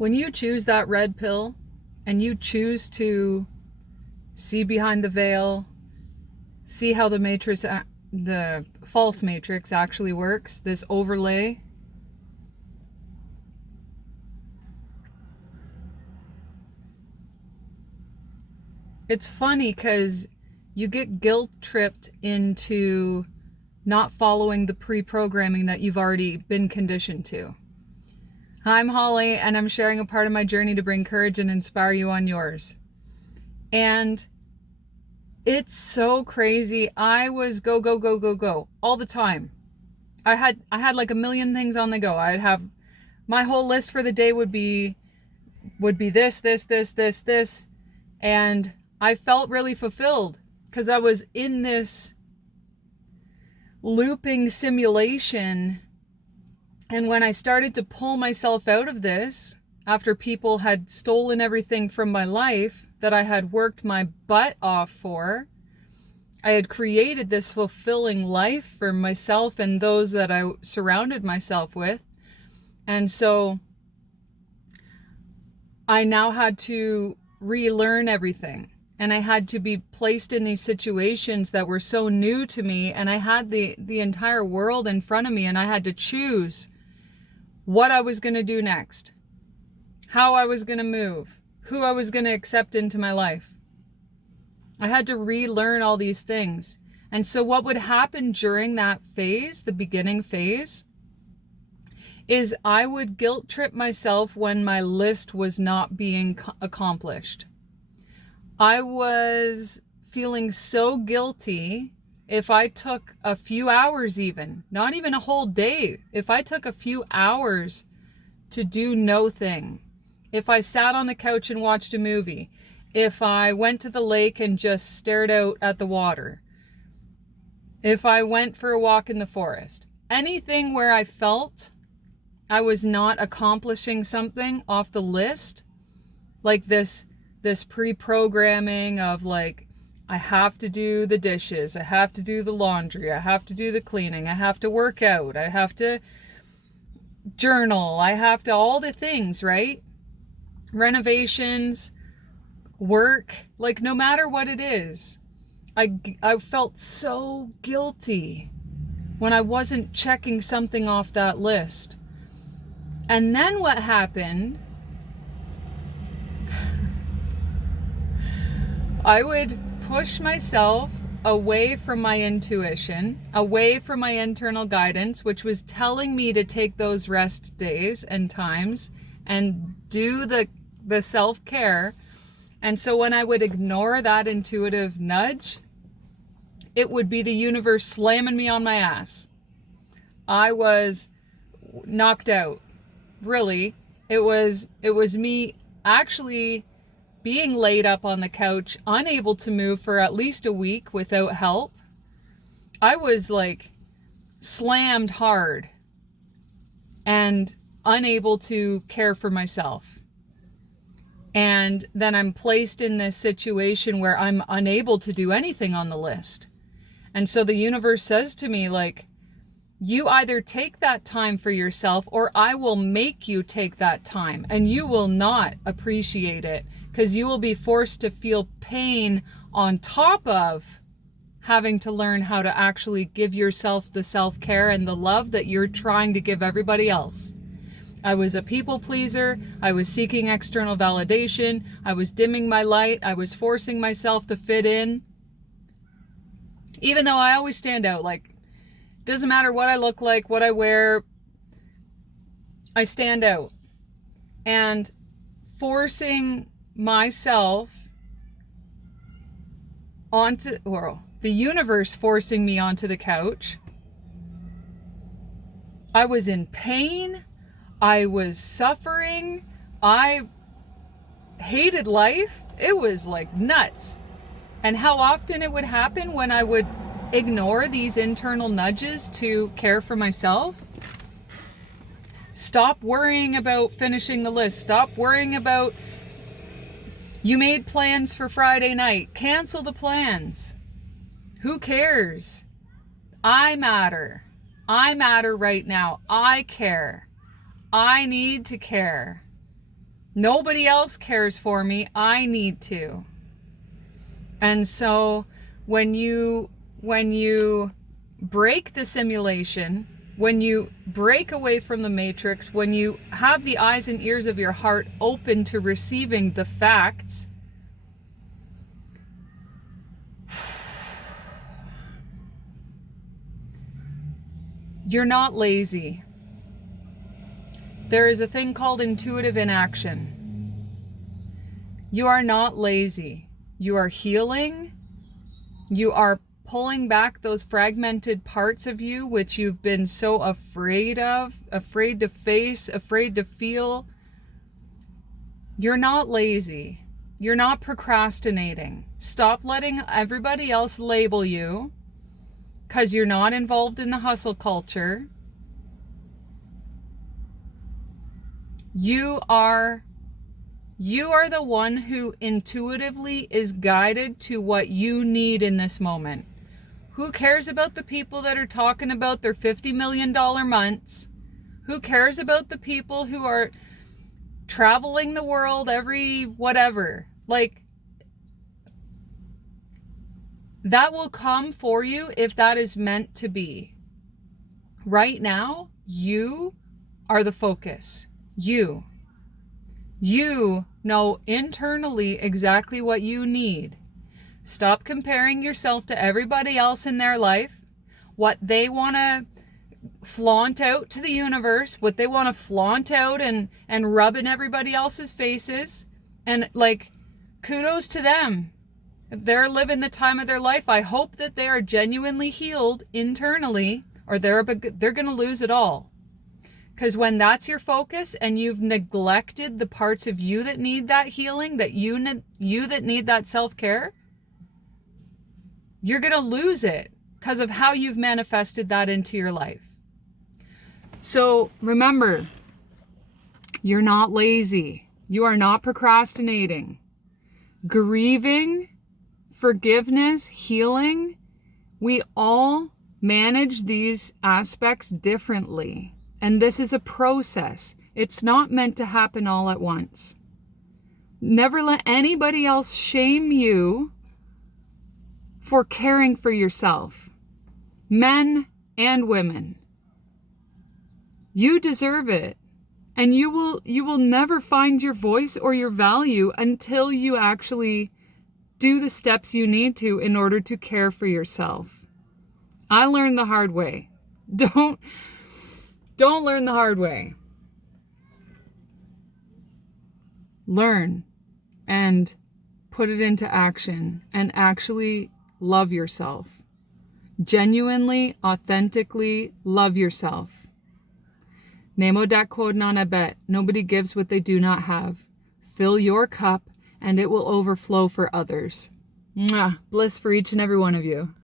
When you choose that red pill and you choose to see behind the veil, see how the false matrix actually works, this overlay, it's funny because you get guilt tripped into not following the pre-programming that you've already been conditioned to. I'm Holly, and I'm sharing a part of my journey to bring courage and inspire you on yours. And it's so crazy. I was go, go, go, go, go all the time. I had like a million things on the go. I'd have my whole list for the day would be this. And I felt really fulfilled because I was in this looping simulation. And when I started to pull myself out of this, after people had stolen everything from my life that I had worked my butt off for, I had created this fulfilling life for myself and those that I surrounded myself with. And so I now had to relearn everything. And I had to be placed in these situations that were so new to me. And I had the entire world in front of me, and I had to choose what I was going to do next, how I was going to move, who I was going to accept into my life. I had to relearn all these things. And so what would happen during that phase, the beginning phase, is I would guilt trip myself when my list was not being accomplished. I was feeling so guilty if I took a few hours, even, not even a whole day, if I took a few hours to do no thing, if I sat on the couch and watched a movie, if I went to the lake and just stared out at the water, if I went for a walk in the forest, anything where I felt I was not accomplishing something off the list, like this pre-programming of like, I have to do the dishes, I have to do the laundry, I have to do the cleaning, I have to work out, I have to journal, I have to, all the things, right? Renovations, work, like no matter what it is, I felt so guilty when I wasn't checking something off that list. And then what happened, I would push myself away from my intuition, away from my internal guidance, which was telling me to take those rest days and times and do the self-care. And so when I would ignore that intuitive nudge, it would be the universe slamming me on my ass. I was knocked out. Really, it was me actually being laid up on the couch, unable to move for at least a week without help. I was like slammed hard and unable to care for myself. And then I'm placed in this situation where I'm unable to do anything on the list. And so the universe says to me, like, you either take that time for yourself or I will make you take that time, and you will not appreciate it because you will be forced to feel pain on top of having to learn how to actually give yourself the self-care and the love that you're trying to give everybody else. I was a people pleaser. I was seeking external validation. I was dimming my light. I was forcing myself to fit in. Even though I always stand out, like, doesn't matter what I look like, what I wear, I stand out. And forcing myself onto, or the universe forcing me onto the couch, I was in pain. I was suffering. I hated life. It was like nuts. And how often it would happen when I would ignore these internal nudges to care for myself. Stop worrying about finishing the list. Stop worrying about, you made plans for Friday night. Cancel the plans. Who cares? I matter. I matter right now. I care. I need to care. Nobody else cares for me. I need to. And so when you break the simulation, when you break away from the matrix, when you have the eyes and ears of your heart open to receiving the facts, you're not lazy. There is a thing called intuitive inaction. You are not lazy. You are healing. You are pulling back those fragmented parts of you which you've been so afraid of, afraid to face, afraid to feel. You're not lazy. You're not procrastinating. Stop letting everybody else label you because you're not involved in the hustle culture. You are the one who intuitively is guided to what you need in this moment. Who cares about the people that are talking about their $50 million months? Who cares about the people who are traveling the world every whatever? Like, that will come for you if that is meant to be. Right now, you are the focus. You know internally exactly what you need. Stop comparing yourself to everybody else in their life, what they want to flaunt out to the universe, what they want to flaunt out and rub in everybody else's faces. And like, kudos to them. They're living the time of their life. I hope that they are genuinely healed internally, or they're going to lose it all. Because when that's your focus and you've neglected the parts of you that need that healing, that you that need that self-care, you're going to lose it because of how you've manifested that into your life. So remember, you're not lazy. You are not procrastinating. Grieving, forgiveness, healing, we all manage these aspects differently. And this is a process. It's not meant to happen all at once. Never let anybody else shame you for caring for yourself. Men and women. You deserve it. And you will never find your voice or your value until you actually do the steps you need to in order to care for yourself. I learned the hard way. Don't learn the hard way. Learn and put it into action and actually love yourself. Genuinely, authentically love yourself. Nemo dat quod non habet. Nobody gives what they do not have. Fill your cup and it will overflow for others. Mwah. Bliss for each and every one of you.